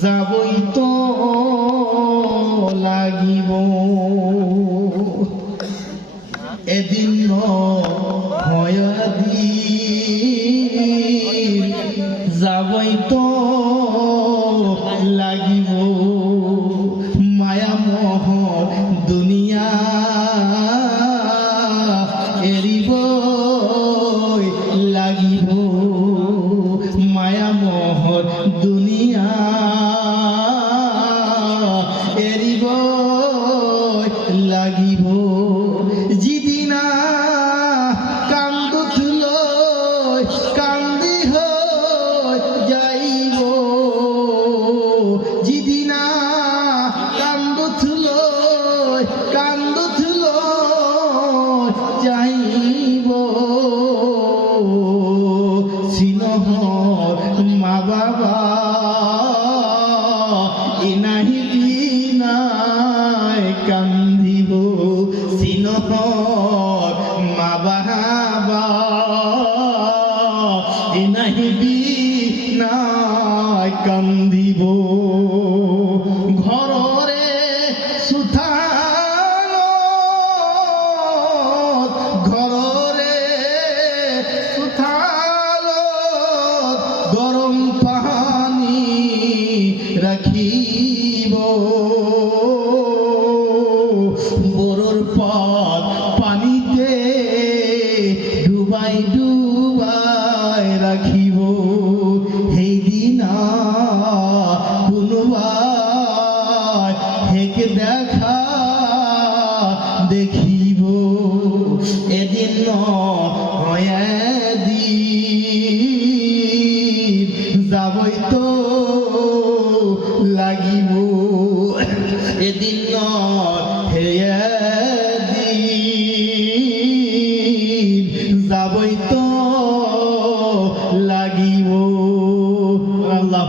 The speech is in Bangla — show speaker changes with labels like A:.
A: যাবই তো লাগিব। এদিন হয়দি যাবই তো দুনিয়া। এৰিব লাগিব। যিদিনা কান্দুত লৈ কান্দি হৈ যাইব। ইনাহি বিনায় কান্দিব সিনহ মা বাবা ইনাহি বিনায় কান্দিব রাখিব। বরর পাত পানিতে ডুবাই ডুবাই রাখিব। সেই দিনা কোনোবাই হেকে দেখা দেখিব। এদিন হয় এদিন যাবই তো লাগিব। এদিন হেয়ে যাবই তো লাগিব। আল্লাহ